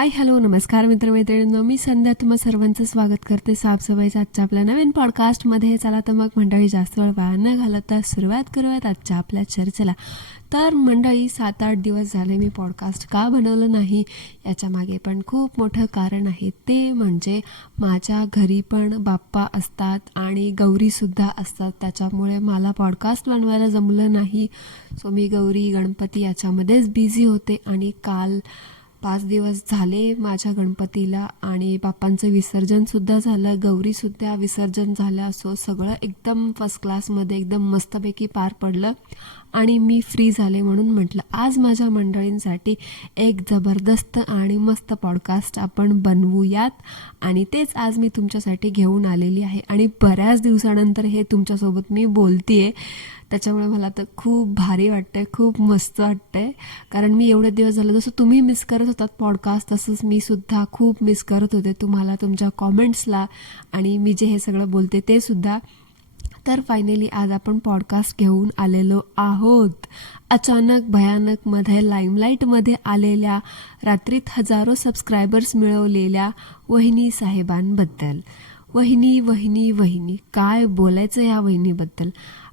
Hi hello नमस्कार मित्रमैत्रिणींनो, मी संध्या तुम्हा सर्वांचं स्वागत करते साफसफाईच्या आजच्या आपल्या नवीन पॉडकास्टमध्ये. चला तर मग मंडळी जास्त वेळ वाया न घालवता सुरुवात करूयात आजच्या आपल्या चर्चेला. तर मंडळी 7-8 दिवस झाले मी पॉडकास्ट का बनवलं नाही याच्या मागे पण खूप मोठं कारण आहे. ते म्हणजे माझ्या घरी पण बाप्पा असतात आणि गौरीसुद्धा असतात, त्याच्यामुळे मला पॉडकास्ट बनवायला जमलं नाही. सो मी गौरी गणपती याच्यामध्येच बिझी होते आणि काल 5 दिवस झाले माझ्या गणपतीला आणि बाप्पांचं विसर्जनसुद्धा झालं, गौरीसुद्धा विसर्जन झालं. असो सगळं एकदम फर्स्ट क्लासमध्ये एकदम मस्तपैकी पार पडलं आणि मी फ्री झाले म्हणून म्हटलं आज माझ्या मंडळींसाठी एक जबरदस्त आणि मस्त पॉडकास्ट आपण बनवूयात आणि तेच आज मी तुमच्यासाठी घेऊन आलेली आहे. आणि बऱ्याच दिवसानंतर हे तुमच्यासोबत मी बोलतीये, त्याच्यामुळे मला तर खूप भारी वाटतंय, खूप मस्त वाटतंय. कारण मी एवढे दिवस झालं, जसं तुम्ही मिस करत होतात पॉडकास्ट तसंच मी सुद्धा खूप मिस करत होते तुम्हाला, तुमच्या कॉमेंट्सला आणि मी जे हे सगळं बोलते ते सुद्धा. तर फायनली आज आपण पॉडकास्ट घेऊन आलेलो आहोत अचानक भयानकमध्ये लाईमलाईटमध्ये आलेल्या, रात्रीत हजारो सबस्क्रायबर्स मिळवलेल्या वहिनी साहेबांबद्दल. वहिनी वहिनी वहिनी काय बोलायचं या वहिनीबद्दल.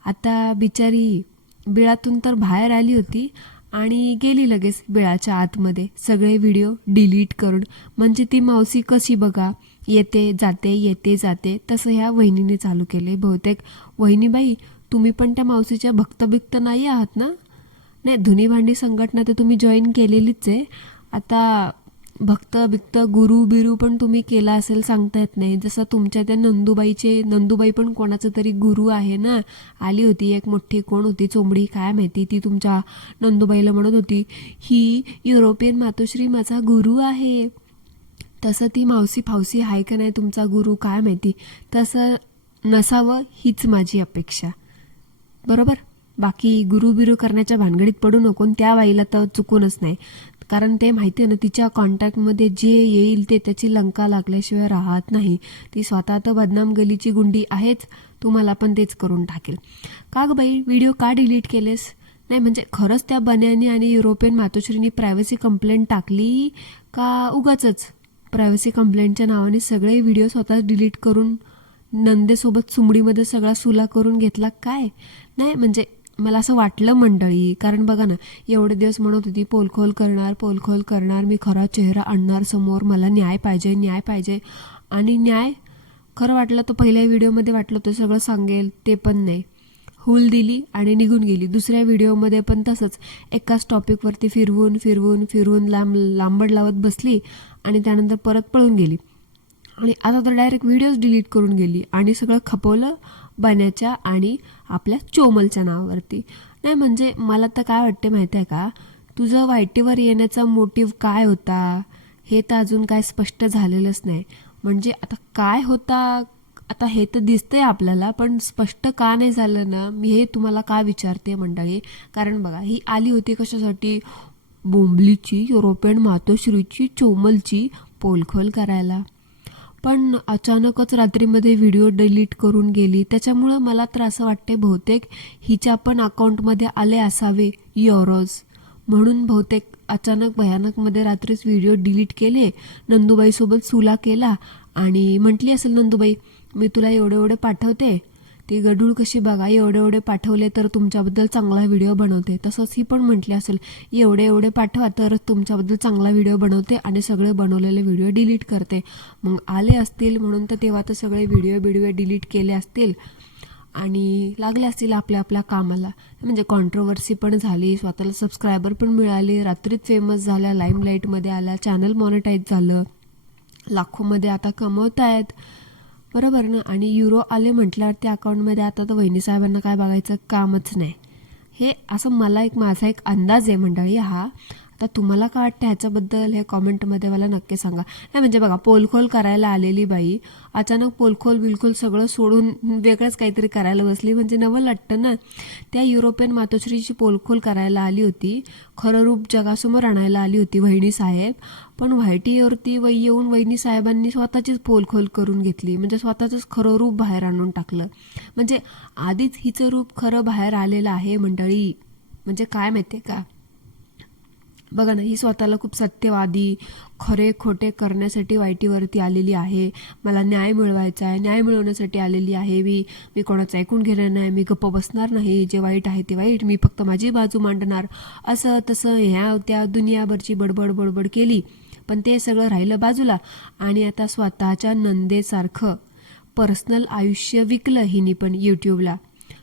आता बिचारी बिळातून तर बाहेर आली होती आणि गेली लगेच बिळाच्या आतमध्ये सगळे व्हिडिओ डिलीट करून. म्हणजे ती मावशी कशी बघा येते जाते येते जाते, तसं ह्या वहिनीने चालू केले. बहुतेक वहिनीबाई तुम्ही पण त्या मावशीच्या भक्त नाही आहात ना? नाही, धुनी भांडी संघटना तर तुम्ही जॉईन केलेलीच आहे. आता भक्त गुरु बिरू पण तुम्ही केला असेल सांगता येत नाही. जसं तुमच्या त्या नंदूबाई पण कोणाचं तरी गुरु आहे ना. आली होती एक मोठी, कोण होती चोंबडी काय माहिती, ती तुमच्या नंदूबाईला म्हणत होती ही युरोपियन मातोश्री माझा गुरु आहे. तसं ती मावशी फावसी आहे का नाही तुमचा गुरु काय माहिती, तसं नसावं हीच माझी अपेक्षा. बरोबर. बाकी गुरु बिरू करण्याच्या भानगडीत पडू नको. त्या बाईला तर चुकूनच नाही, कारण ते माहिती आहे ना तिच्या कॉन्टॅक्टमध्ये जे येईल ते त्याची लंका लागल्याशिवाय राहत नाही. ती स्वतः तर बदनाम गलीची गुंडी आहेच, तुम्हाला पण तेच करून टाकेल. का ग बाई व्हिडिओ का डिलीट केलेस? नाही म्हणजे खरंच त्या बन्यानी आणि युरोपियन मातोश्रीनी प्रायव्हसी कंप्लेंट टाकली का उगाचच प्रायव्हसी कंप्लेंटच्या नावाने सगळे व्हिडिओ स्वतः डिलीट करून नंदेसोबत सुमडीमध्ये सगळा सुला करून घेतला काय? नाही म्हणजे मला असं वाटलं मंडळी, कारण बघा ना एवढे दिवस म्हणत होती पोलखोल करणार, मी खरा चेहरा आणणार समोर, मला न्याय पाहिजे. आणि न्याय खरं वाटलं तर पहिल्या व्हिडिओमध्ये वाटलं होतं सगळं सांगेल, ते पण नाही. हूल दिली आणि निघून गेली. दुसऱ्या व्हिडिओमध्ये पण तसंच एकाच टॉपिकवरती फिरवून लांबड लावत बसली आणि त्यानंतर परत पळून गेली. आणि आता तर डायरेक्ट व्हिडिओज डिलीट करून गेली आणि सगळं खपवलं बन्याच्या आणि आपल्या चोमलच्या नावावरती. नाही म्हणजे मला तर काय वाटते माहिती आहे का, तुझं वायटीवर येण्याचा मोटिव्ह काय होता हे तर अजून काय स्पष्ट झालेलंच नाही. म्हणजे आता काय होता आता हे तर दिसतंय आपल्याला, पण स्पष्ट का नाही झालं ना, मी हे तुम्हाला का विचारते मंडळी. कारण बघा ही आली होती कशासाठी, बोंबलीची युरोपियन मातोश्रीची चोमलची पोलखोल करायला. पण अचानकच रात्रीमध्ये व्हिडिओ डिलीट करून गेली. त्याच्यामुळं मला तर असं वाटते बहुतेक हिच्या पण अकाउंटमध्ये आले असावे युरोज, म्हणून बहुतेक अचानक भयानकमध्ये रात्रीच व्हिडिओ डिलीट केले, नंदूबाईसोबत सुला केला आणि म्हटली असेल नंदूबाई मी तुला एवढे पाठवते, ती गडूळ कशी बघा एवढे पाठवले तर तुमच्याबद्दल चांगला व्हिडिओ बनवते. तसंच ही पण म्हटली असेल एवढे पाठवा तरच तुमच्याबद्दल चांगला व्हिडिओ बनवते आणि सगळे बनवलेले व्हिडिओ डिलीट करते. मग आले असतील म्हणून तर तेव्हा तर सगळे व्हिडिओ डिलीट केले असतील आणि लागले असतील आपल्या कामाला. म्हणजे कॉन्ट्रोवर्सी पण झाली, स्वतःला सबस्क्रायबर पण मिळाले, रात्रीत फेमस झाल्या, लाईमलाईटमध्ये आल्या, चॅनल मॉनिटाईज झालं, लाखोमध्ये आता कमवतायत. बरोबर ना. आणि युरो आले म्हटल्यावर त्या अकाउंटमध्ये आता तर वहिनी साहेबांना काय बघायचं कामच नाही. हे असं माझा एक अंदाज आहे मंडळी हा. आता तुम्हाला काय वाटतं ह्याच्याबद्दल हे कॉमेंटमध्ये मला नक्की सांगा. नाही म्हणजे बघा पोलखोल करायला आलेली बाई अचानक पोलखोल सगळं सोडून वेगळंच काहीतरी करायला बसली, म्हणजे नवल वाटतं ना. त्या युरोपियन मातोश्रीची पोलखोल करायला आली होती, खरं रूप जगासमोर आणायला आली होती वहिनी साहेब, पण व्हायटीवरती येऊन वहिनी साहेबांनी स्वतःचीच पोलखोल करून घेतली, म्हणजे स्वतःचंच खरं रूप बाहेर आणून टाकलं. म्हणजे आधीच हिचं रूप खरं बाहेर आलेलं आहे मंडळी. म्हणजे काय माहिती का, बघा ना, ही स्वतःला खूप सत्यवादी, खरे खोटे करण्यासाठी वाईटीवरती आलेली आहे. मला न्याय मिळवायचा आहे, न्याय मिळवण्यासाठी आलेली आहे मी कोणाचं ऐकून घेणार नाही, मी गप्प बसणार नाही, जे वाईट आहे ते वाईट, मी फक्त माझी बाजू मांडणार, असं तसं ह्या त्या दुनियाभरची बडबड बडबड केली. पण ते सगळं राहिलं बाजूला आणि आता स्वतःच्या नंदेसारखं पर्सनल आयुष्य विकलं हिनी पण यूट्यूबला.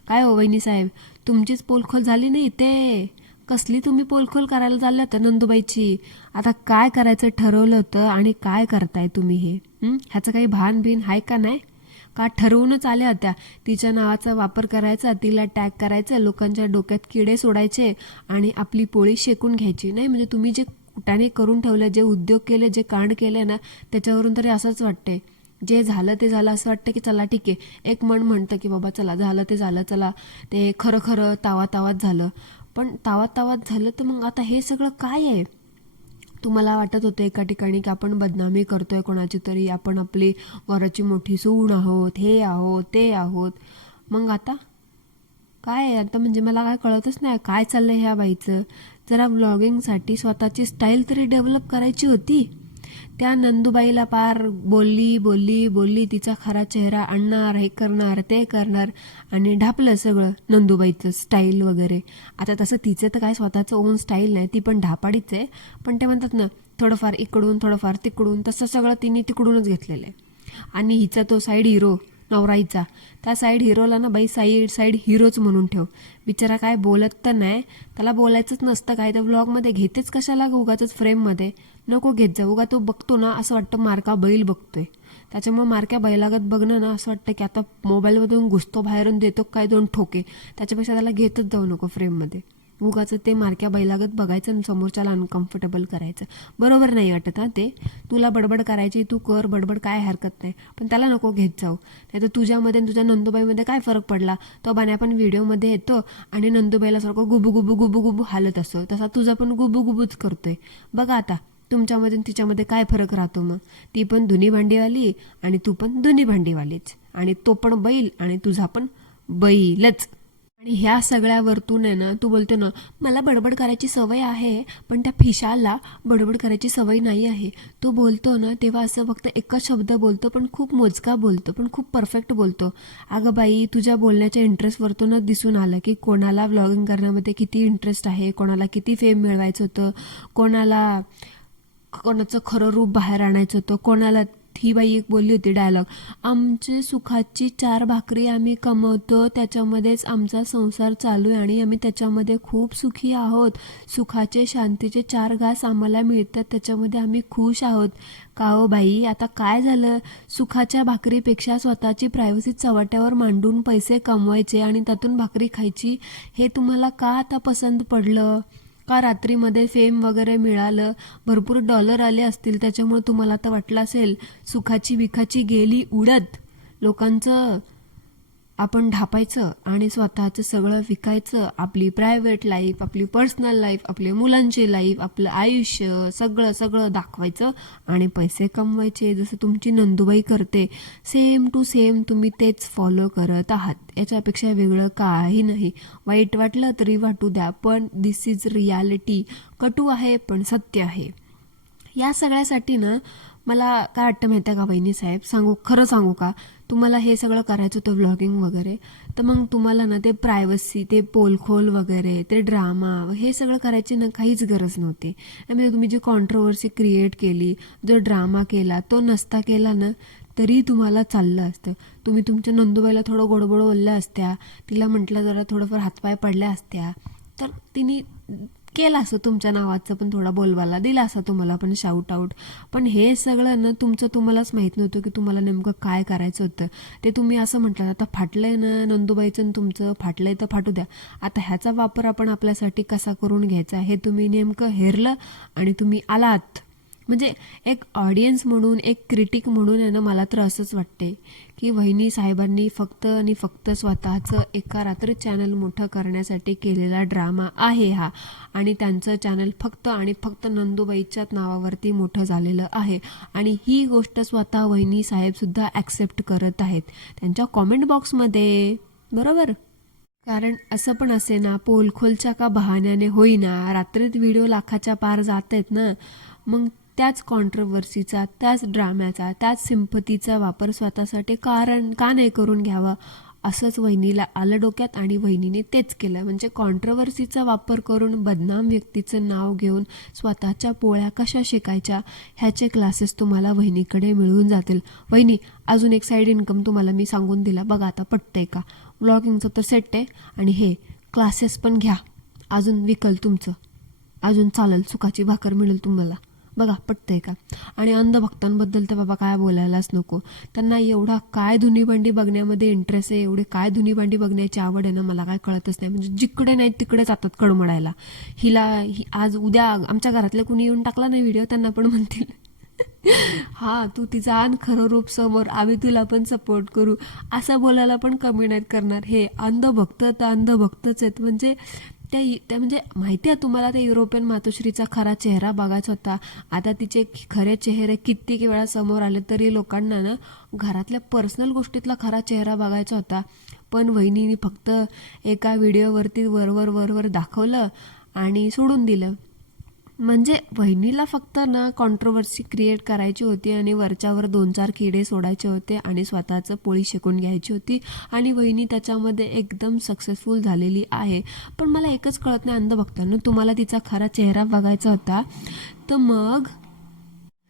काय हो वहिनी साहेब, तुमचीच पोलखोल झाली नाही ते? कसली तुम्ही पोलखोल करायला चालल्या होत्या नंदूबाईची? आता काय करायचं ठरवलं होतं आणि काय करताय तुम्ही हे? ह्याचं काही भान बिन आहे का नाही? का ठरवूनच आल्या होत्या तिच्या नावाचा वापर करायचा, तिला टॅग करायचं, लोकांच्या डोक्यात किडे सोडायचे आणि आपली पोळी शेकून घ्यायची? नाही म्हणजे तुम्ही जे कुटाने करून ठेवलं, जे उद्योग केले, जे कांड केले ना, त्याच्यावरून तरी असंच वाटतंय. जे झालं ते झालं असं वाटतं की चला ठीक आहे. एक मन म्हणतं की बाबा चला झालं ते झालं, चला ते खरं खरं तावात झालं. पण तावात झालं तर मग आता हे सगळं काय आहे? तुम्हाला वाटत होतं एका ठिकाणी की आपण बदनामी करतोय कोणाची तरी, आपण आपली घराची मोठी सून आहोत, हे आहोत ते आहोत. मग आता काय आहे? आता म्हणजे मला काय कळतच नाही काय चाललंय ह्या बाईचं. जरा व्लॉगिंगसाठी स्वतःची स्टाईल तरी डेव्हलप करायची होती. त्या नंदूबाईला पार बोलली बोलली बोलली, तिचा खरा चेहरा आणणार, हे करणार ते करणार आणि ढापलं सगळं नंदूबाईचं स्टाईल वगैरे. आता तसं तिचं तर काय स्वतःचं ओन स्टाईल नाही, ती पण ढापाडीच आहे. पण ते म्हणतात ना, थोडंफार इकडून थोडंफार तिकडून, तसं सगळं तिने तिकडूनच घेतलेलं आहे. आणि हिचा तो साईड हिरो नवराईचा, त्या साईड हिरोला ना बाई साईड हिरोच म्हणून ठेव. बिचारा काय बोलत तर नाही, त्याला बोलायचंच नसतं काय, तर व्लॉगमध्ये घेतेच कशाला उगाच फ्रेममध्ये? नको घेत जा. उगा तो बघतो ना असं वाटतं मारका बैल बघतोय. त्याच्यामुळे मारक्या बैलागत बघणं ना असं वाटतं की आता मोबाईलमधून घुसतो बाहेरून देतो काय 2 ठोके. त्याच्यापेक्षा त्याला घेतच जाऊ नको फ्रेममध्ये. उगाच ते मारक्या बैलागत बघायचं आणि समोरच्याला अनकम्फर्टेबल करायचं. बरोबर नाही वाटत हा ते. तुला बडबड करायची तू कर बडबड, काय हरकत नाही, पण त्याला नको घेत जाऊ. नाही तर तुझ्यामध्ये आणि तुझ्या नंदूबाईमध्ये काय फरक पडला? तो बाण्या पण व्हिडिओमध्ये येतो आणि नंदूबाईला सारखं गुबू गुबू गुबू गुबू हालत असतो, तसा तुझा पण गुबू गुबूच करतोय. बघा आता तुमच्यामध्ये तिच्यामध्ये काय फरक राहतो मग? ती पण धुनी भांडीवाली आणि तू पण धुनी भांडीवालीच, आणि तो पण बैल आणि तुझा पण बैलच. आणि ह्या सगळ्यावरतून आहे ना, तू बोलतो ना मला बडबड करायची सवय आहे, पण त्या फिशाला बडबड करायची सवय नाही आहे. तो बोलतो ना तेव्हा असं फक्त एकच शब्द बोलतो, पण खूप मोजका बोलतो, पण खूप परफेक्ट बोलतो. अगं बाई, तुझ्या बोलण्याच्या इंटरेस्टवरतूनच दिसून आलं की कोणाला व्लॉगिंग करण्यामध्ये किती इंटरेस्ट आहे, कोणाला किती फेम मिळवायचं होतं, कोणाचं खरं रूप बाहेर आणायचं होतं, कोणाला. ही बाई एक बोलली होती डायलॉग, आमचे सुखाची 4 भाकरी आम्ही कमवतो, त्याच्यामध्येच आमचा संसार चालू आहे आणि आम्ही त्याच्यामध्ये खूप सुखी आहोत. सुखाचे शांतीचे 4 घास आम्हाला मिळतात, त्याच्यामध्ये आम्ही खुश आहोत. का हो बाई, आता काय झालं? सुखाच्या भाकरीपेक्षा स्वतःची प्रायव्हसी चव्हाट्यावर मांडून पैसे कमवायचे आणि त्यातून भाकरी खायची, हे तुम्हाला का आता पसंत पडलं? का रात्रीमध्ये फेम वगैरे मिळालं, भरपूर डॉलर आले असतील, त्याच्यामुळे तुम्हाला तर वाटलं असेल सुखाची विखाची गेली उडत, लोकांचं आपण ढापायचं आणि स्वतःचं सगळं विकायचं, आपली प्रायव्हेट लाईफ, आपली पर्सनल लाईफ, आपली मुलांची लाईफ, आपलं आयुष्य सगळं सगळं दाखवायचं आणि पैसे कमवायचे. जसं तुमची नंदूबाई करते, सेम टू सेम तुम्ही तेच फॉलो करत आहात. याच्यापेक्षा वेगळं काही नाही. वाईट वाटलं तरी वाटू द्या, पण दिस इज रियालिटी. कटू आहे पण सत्य आहे. या सगळ्यासाठी ना मला काय वाटतं माहिती आहे का बहिणी साहेब, खरं सांगू का, तुम्हाला हे सगळं करायचं होतं व्लॉगिंग वगैरे, तर मग तुम्हाला ना ते प्रायव्हसी, ते पोलखोल वगैरे, ते ड्रामा, हे सगळं करायची ना काहीच गरज नव्हती. म्हणजे तुम्ही जी कॉन्ट्रोवर्सी क्रिएट केली, जो ड्रामा केला, तो नसता केला ना तरी तुम्हाला चाललं असतं. तुम्ही तुमच्या नंदूबाईला थोडं गोडगोड बोलल्या असत्या, तिला म्हटलं जरा थोडंफार हातपाय पडल्या असत्या, तर तिने केलं असं तुमच्या नावाचं पण थोडा बोलवाला दिला असं तुम्हाला पण शाऊट आऊट. पण हे सगळं ना तुमचं तुम्हालाच माहीत नव्हतं की तुम्हाला नेमकं काय करायचं होतं. ते तुम्ही असं म्हटलं, आता फाटलंय ना नंदूबाईचं तुमचं, फाटलंय तर फाटू द्या, आता ह्याचा वापर आपण आपल्यासाठी कसा करून घ्यायचा हे तुम्ही नेमकं हेरलं आणि तुम्ही आलात. म्हणजे एक ऑडियन्स म्हणून, एक क्रिटिक म्हणून आहे ना, मला तर असंच वाटते की वहिनी साहेबांनी फक्त आणि फक्त स्वतःचं एका रात्री चॅनल मोठं करण्यासाठी केलेला ड्रामा आहे हा. आणि त्यांचं चॅनल फक्त आणि फक्त नंदूबाईच्याच नावावरती मोठं झालेलं आहे. आणि ही गोष्ट स्वतः वहिनी साहेबसुद्धा ॲक्सेप्ट करत आहेत त्यांच्या कॉमेंट बॉक्समध्ये. बरोबर. कारण असं पण असे ना, पोलखोलच्या का बहाण्याने होईना रात्रीत व्हिडिओ लाखाच्या पार जात आहेत ना, मग त्याच कॉन्ट्रोवर्सीचा, त्याच ड्राम्याचा, त्याच सिंपतीचा वापर स्वतःसाठी कारण का नाही करून घ्यावा, असंच वहिनीला आलं डोक्यात आणि वहिनीने तेच केलं. म्हणजे कॉन्ट्रोवर्सीचा वापर करून बदनाम व्यक्तीचं नाव घेऊन स्वतःच्या पोळ्या कशा शिकायच्या ह्याचे क्लासेस तुम्हाला वहिनीकडे मिळून जातील. वहिनी, अजून एक साईड इन्कम तुम्हाला मी सांगून दिला बघा, आता पटतंय का? व्लॉगिंगचं तर सेट आहे आणि हे क्लासेस पण घ्या, अजून विकल तुमचं, अजून चालेल, सुखाची भाकर मिळेल तुम्हाला. बघा पटतंय का? आणि अंधभक्तांबद्दल तर बाबा काय बोलायलाच नको. त्यांना एवढा काय धुनीभांडी बघण्यामध्ये इंटरेस्ट आहे, एवढे काय धुनीभांडी बघण्याची आवड आहे ना, मला काय कळतच नाही. म्हणजे जिकडे नाही तिकडे जातात कडमडायला. आज उद्या आमच्या घरातले कुणी येऊन टाकला नाही व्हिडिओ, त्यांना पण म्हणतील हा तू तिचा आण खरं रूप समोर, आम्ही तुला पण सपोर्ट करू, असं बोलायला पण कमी नाहीत करणार. हे अंधभक्त तर अंधभक्तच आहेत. म्हणजे त्या म्हणजे माहिती आहे तुम्हाला, त्या युरोपियन मातोश्रीचा खरा चेहरा बघायचा होता. आता तिचे खरे चेहरे कित्येक वेळा समोर आले तरी लोकांना ना घरातल्या पर्सनल गोष्टीतला खरा चेहरा बघायचा होता. पण वहिनीने फक्त एका व्हिडिओवरती वरवर दाखवलं आणि सोडून दिलं. म्हणजे वहिनीला फक्त ना कॉन्ट्रोवर्सी क्रिएट करायची होती आणि वरच्यावर 2-4 किडे सोडायचे होते आणि स्वतःचं पोळी शेकून घ्यायची होती आणि वहिनी त्याच्यामध्ये एकदम सक्सेसफुल झालेली आहे. पण मला एकच कळत नाही अंधभक्तांना, तुम्हाला तिचा खरा चेहरा बघायचा होता तर मग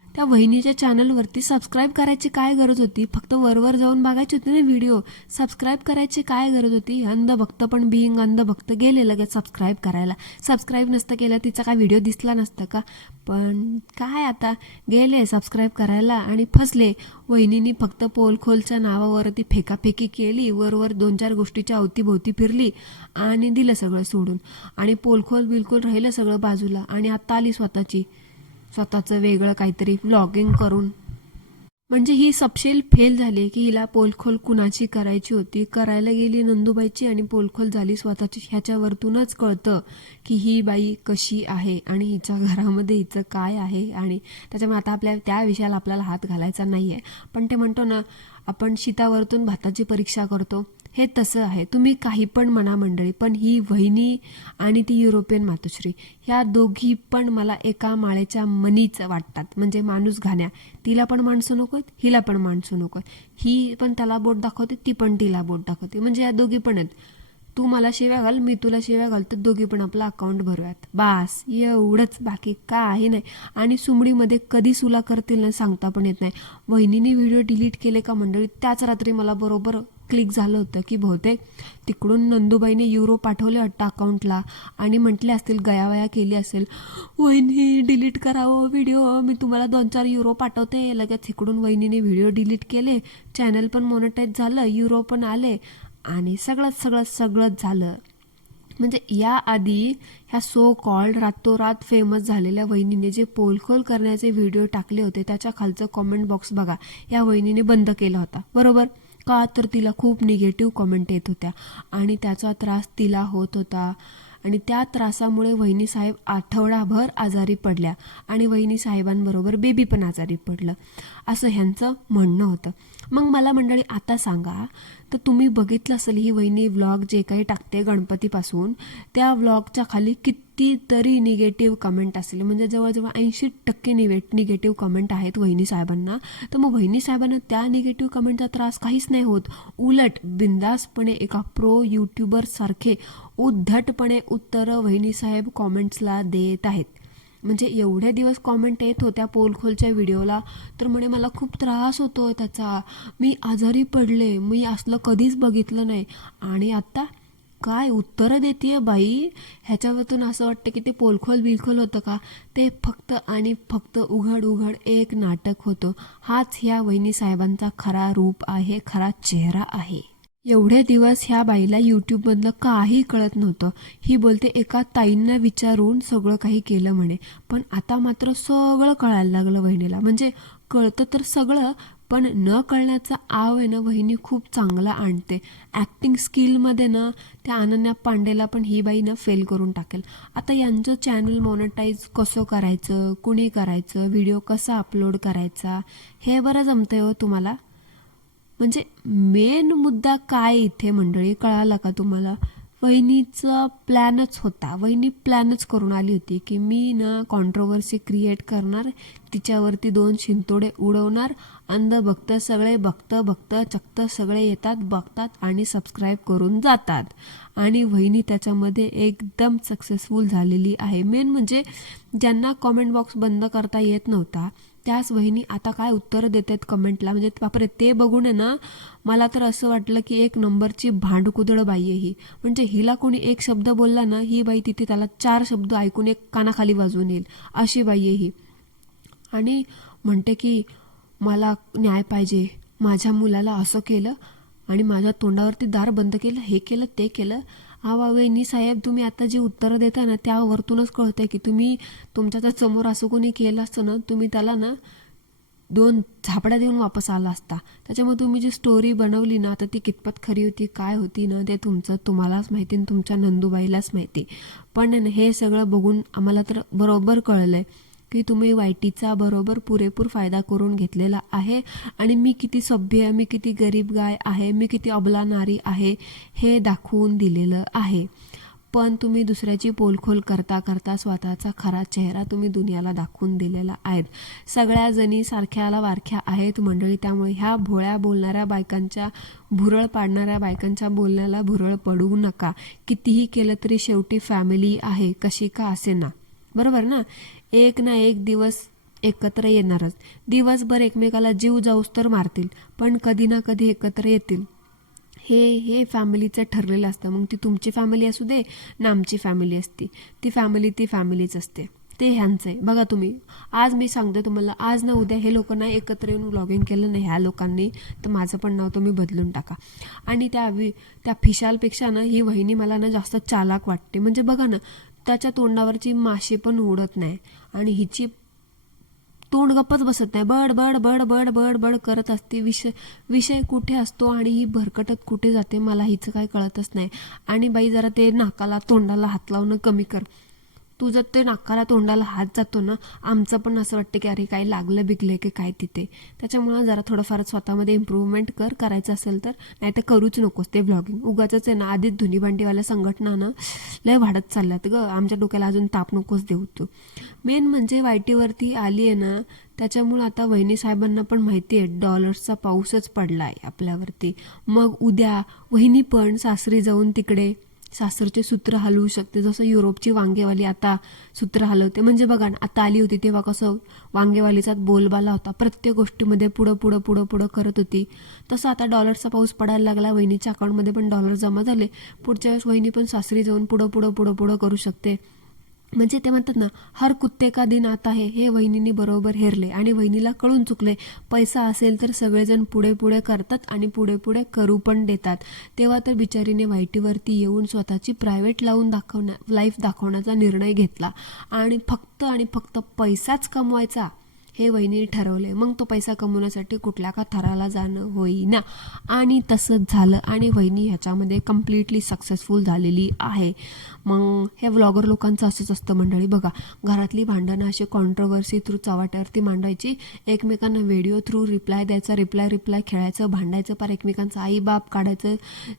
त्या वहिनीच्या चॅनलवरती सबस्क्राईब करायची काय गरज होती? फक्त वरवर जाऊन बघायची होती ना व्हिडिओ, सबस्क्राईब करायची काय गरज होती? अंधभक्त पण बिईंग अंधभक्त गेले लगेच सबस्क्राईब करायला. सबस्क्राईब नसतं केलं तिचा काय व्हिडिओ दिसला नसता का? पण काय आता, गेले सबस्क्राईब करायला आणि फसले. वहिनीनी फक्त पोलखोलच्या नावावरती फेकाफेकी केली, वरवर 2-4 गोष्टीच्या अवतीभोवती फिरली आणि दिलं सगळं सोडून. आणि पोलखोल बिलखोल राहिलं सगळं बाजूला आणि आता आली स्वतःचं वेगळं काहीतरी व्लॉगिंग करून. म्हणजे ही सपशेल फेल झाली की हिला पोलखोल कुणाची करायची होती, करायला गेली नंदूबाईची आणि पोलखोल झाली स्वतःची. ह्याच्यावरतूनच कळतं की ही बाई कशी आहे आणि हिच्या घरामध्ये हिचं काय आहे. आणि त्याच्यामुळे आता त्या विषयाला आपल्याला हात घालायचा नाही आहे. पण ते म्हणतो ना आपण शीतावरतून भाताची परीक्षा करतो, हे तसं आहे. तुम्ही काही पण म्हणा मंडळी, पण ही वहिनी आणि ती युरोपियन मातोश्री ह्या दोघी पण मला एका माळेच्या मनीच वाटतात. म्हणजे माणूस घाण्या, तिला पण माणसं नको आहेत, हिला पण माणसं नको आहेत. ही पण त्याला बोट दाखवते, ती पण तिला बोट दाखवते. म्हणजे या दोघी पण आहेत, तू मला शिव्या घाल, मी तुला शिव्या घालतो, दोघी पण आपलं अकाउंट भरूयात, बास एवढंच, बाकी काही नाही. आणि सुमडीमध्ये कधी सुला करतील ना सांगता पण येत नाही. वहिनीने व्हिडिओ डिलीट केले का मंडळी, त्याच रात्री मला बरोबर क्लिक झालं होतं की बहुतेक तिकडून नंदूबाईने युरो पाठवले वाटतं अकाउंटला आणि म्हटले असतील, गयावया केली असेल, वहिनी डिलीट करावं व्हिडिओ, मी तुम्हाला 2-4 युरो पाठवते. लगेच इकडून वहिनीने व्हिडिओ डिलीट केले, चॅनल पण मॉनिटाईज झालं, युरो पण आले आणि सगळंच झालं. म्हणजे याआधी ह्या सो कॉल्ड रातोरात फेमस झालेल्या वहिनीने जे पोलखोल करण्याचे व्हिडिओ टाकले होते त्याच्या खालचं कॉमेंट बॉक्स बघा, या वहिनीने बंद केला होता. बरोबर का? तर तिला खूप निगेटिव्ह कॉमेंट येत होत्या आणि त्याचा त्रास तिला होत होता आणि त्या त्रासामुळे वहिनी साहेब आठवडाभर आजारी पडल्या आणि वहिनी साहेबांबरोबर बेबी पण आजारी पडलं, असं ह्यांचं म्हणणं होतं. मग मला मंडळी आता सांगा, तर तुम्ही बघितलं असेल ही वहिनी व्लॉग जे काही टाकते गणपतीपासून, त्या व्लॉगच्या खाली कितीतरी निगेटिव्ह कमेंट असेल. म्हणजे जवळजवळ 80% निगेटिव्ह कमेंट आहेत वहिनी साहेबांना. तर मग वहिनी साहेबांना त्या निगेटिव्ह कमेंटचा त्रास काहीच नाही होत. उलट बिंदासपणे एका प्रो यूट्यूबर सारखे उद्धटपणे उत्तरं वहिनी साहेब कॉमेंट्सला देत आहेत. म्हणजे एवढे दिवस कॉमेंट येत होत्या पोलखोलच्या व्हिडिओला, तर म्हणे मला खूप त्रास होतो त्याचा, मी आजारी पडले, मी असलं कधीच बघितलं नाही. आणि आता काय उत्तरं देतीये बाई. ह्याच्यावरतून असं वाटतं की ते पोलखोल बिलखोल होतं का, ते फक्त आणि फक्त उघड एक नाटक होतं. हाच ह्या वहिनी साहेबांचा खरा रूप आहे, खरा चेहरा आहे. एवढे दिवस ह्या बाईला यूट्यूबमधलं काही कळत नव्हतं. ही बोलते एका ताईंना विचारून सगळं काही केलं म्हणे, पण आता मात्र सगळं कळायला लागलं वहिनीला. म्हणजे कळतं तर सगळं, पण न कळण्याचा आव आहे ना वहिनी खूप चांगला आणते. ॲक्टिंग स्किलमध्ये ना त्या अनन्या पांडेला पण ही बाई ना फेल करून टाकेल. आता यांचं चॅनल मॉनिटाईज कसं करायचं, कुणी करायचं, व्हिडिओ कसा अपलोड करायचा, हे बरं जमतंय हो तुम्हाला. म्हणजे मेन मुद्दा काय इथे मंडळी कळाला का तुम्हाला? वहिनीचा प्लॅनच होता. वहिनी प्लॅनच करून आली होती की मी ना कॉन्ट्रोवर्सी क्रिएट करणार, तिच्यावरती 2 शिंतोडे उडवणार. अंध भक्त सगळे भक्त चक्क सगळे येतात, बघतात आणि सबस्क्राईब करून जातात. आणि वहिनी त्याच्यामध्ये एकदम सक्सेसफुल झालेली आहे. मेन म्हणजे ज्यांना कॉमेंट बॉक्स बंद करता येत नव्हता त्याच वहिनी आता काय उत्तरं देत आहेत कमेंटला, म्हणजे बापरे, ते बघून आहे ना मला तर असं वाटलं की एक नंबरची भांडकुदळ बाई आहे ही. म्हणजे हिला कोणी एक शब्द बोलला ना, ही बाई तिथे त्याला 4 शब्द ऐकून एक कानाखाली वाजवून येईल अशी बाई आहे ही. आणि म्हणते की मला न्याय पाहिजे, माझ्या मुलाला असं केलं आणि माझ्या तोंडावरती दार बंद केलं, हे केलं ते केलं. वहिनी साहेब, तुम्ही आता जी उत्तरं देता ना त्यावरतूनच कळतंय की तुम्ही तुमच्या त्या समोर असं कोणी केलं असतं ना, तुम्ही त्याला ना 2 झापड्या देऊन वापस आला असता. त्याच्यामुळे तुम्ही जी स्टोरी बनवली ना आता ती कितपत खरी होती काय होती ना ते तुम्हालाच माहिती आणि तुमच्या नंदूबाईलाच माहिती. पण हे सगळं बघून आम्हाला तर बरोबर कळलंय की तुम्ही वायटीचा बरोबर पुरेपूर फायदा करून घेतलेला आहे. आणि मी किती सभ्य आहे, मी किती गरीब गाय आहे, मी किती अबला नारी आहे हे दाखवून दिलेलं आहे. पण तुम्ही दुसऱ्याची पोलखोल करता करता स्वतःचा खरा चेहरा तुम्ही दुनियाला दाखवून दिलेला आहेत. सगळ्या जणी सारख्याला वारख्या आहेत मंडळी. त्यामुळे ह्या भोळ्या बोलणाऱ्या बायकांच्या, भुरळ पाडणाऱ्या बायकांच्या बोलण्याला भुरळ पडू नका. कितीही केलं तरी शेवटी फॅमिली आहे, कशी का असे ना, बरोबर ना. एक ना एक दिवस एकत्र येणारच. दिवसभर एकमेकाला जीव जाऊस तर मारतील, पण कधी ना कधी एकत्र येतील. हे फॅमिलीचं ठरलेलं असतं. मग ती तुमची फॅमिली असू दे ना आमची फॅमिली असती, ती फॅमिलीच असते. ते ह्यांचं आहे. बघा तुम्ही, आज मी सांगते तुम्हाला, आज ना उद्या हे लोक ना एकत्र येऊन व्लॉगिंग केलं नाही ह्या लोकांनी तर माझं पण नाव तुम्ही बदलून टाका. आणि त्या फिशालपेक्षा ना ही वहिनी मला ना जास्त चालाक वाटते. म्हणजे बघा ना, त्याच्या तोंडावरची माशी पण उडत नाही आणि हिची तोंड गप्पच बसत नाही, बड बड बड बड बड बड करत असते. विषय कुठे असतो आणि ही भरकटत कुठे जाते मला हिचं काय कळतच नाही. आणि बाई जरा ते नाकाला तोंडाला हात लावणं कमी कर. तुझं ते नाकाला तोंडाला हात जातो ना, आमचं पण असं वाटतं की अरे काही लागलं बिगलं की काय तिथे. त्याच्यामुळं जरा थोडंफार स्वतःमध्ये इम्प्रूव्हमेंट करायचं असेल तर, नाही तर करूच नकोस ते व्लॉगिंग. उगाच आहे ना, आधीच धुनी भांडीवाल्या संघटना ना लय वाढत चालल्यात ग, आमच्या डोक्याला अजून ताप नकोस देऊ तू. मेन म्हणजे वायटीवरती आली आहे ना, त्याच्यामुळं आता वहिनी साहेबांना पण माहिती आहे डॉलर्सचा पाऊसच पडला आहे आपल्यावरती. मग उद्या वहिनी पण सासरी जाऊन तिकडे सासरचे सूत्र हलवू शकते, जसं युरोपची वांगेवाली आता सूत्र हलवते. म्हणजे बघा ना, आता आली होती तेव्हा कसं वांगेवालीचा बोलबाला होता, प्रत्येक गोष्टीमध्ये पुढं पुढं पुढं पुढं करत होती. तसं आता डॉलरचा पाऊस पडायला लागला, वहिनीच्या अकाउंटमध्ये पण डॉलर जमा झाले. पुढच्या वेळेस वहिनी पण सासरी जाऊन पुढं पुढं पुढं पुढं करू शकते. म्हणजे ते म्हणतात ना, हर कुत्ते का दिन आता है, हे वहिनींनी बरोबर हेरले. आणि वहिनीला कळून चुकले, पैसा असेल तर सगळेजण पुढे पुढे करतात आणि पुढे पुढे करू पण देतात. तेव्हा तर बिचारीने वायटीवरती येऊन स्वतःची प्रायव्हेट लाईफ दाखवण्याचा निर्णय घेतला आणि फक्त पैसाच कमवायचा हे वहिनीने ठरवले. मग तो पैसा कमवण्यासाठी कुठल्या का थराला जाणं होईना. आणि तसंच झालं आणि वहिनी ह्याच्यामध्ये कम्प्लिटली सक्सेसफुल झालेली आहे. मग हे व्लॉगर लोकांचं असंच असतं मंडळी. बघा, घरातली भांडणं अशी कॉन्ट्रोवर्सी थ्रू चव्हाट्यावरती मांडायची, एकमेकांना व्हिडिओ थ्रू रिप्लाय द्यायचा, रिप्लाय खेळायचं, भांडायचं, पार एकमेकांचं आई बाप काढायचं,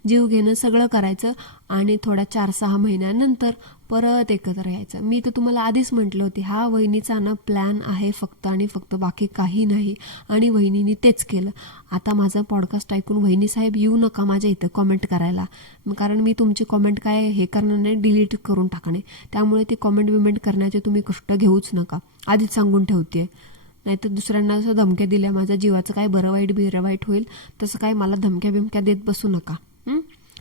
जीव घेणं सगळं करायचं आणि थोड्या 4-6 महिन्यानंतर परत एकत्र यायचं. मी तर तुम्हाला आधीच म्हटलं होती, हा वहिनीचा ना प्लॅन आहे फक्त आणि फक्त, बाकी काही नाही. आणि वहिनीने तेच केलं. आता माझं पॉडकास्ट ऐकून वहिनी साहेब येऊ नका माझ्या इथं कॉमेंट करायला, कारण मी तुमची कॉमेंट काय हे करणार नाही, डिलीट करून टाकणे. त्यामुळे ती कॉमेंट करण्याचे तुम्ही कष्ट घेऊच नका, आधीच सांगून ठेवते. नाहीतर दुसऱ्यांना असं धमक्या दिल्या माझ्या जीवाचं काय बरं वाईट होईल, तसं काय मला धमक्या बिमक्या देत बसू नका.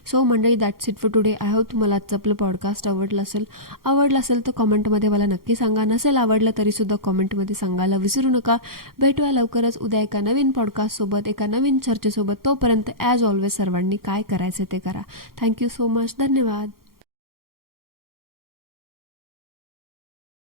सो मंडळी, that's it for today. I hope तुम्हाला आजचं आपलं पॉडकास्ट आवडलं असेल तर कॉमेंटमध्ये मला नक्की सांगा. नसेल आवडलं तरीसुद्धा कॉमेंटमध्ये सांगायला विसरू नका. भेटूया लवकरच उद्या एका नवीन पॉडकास्टसोबत, एका नवीन चर्चेसोबत. तोपर्यंत ॲज ऑलवेज सर्वांनी काय करायचं ते करा. Thank you so much. धन्यवाद.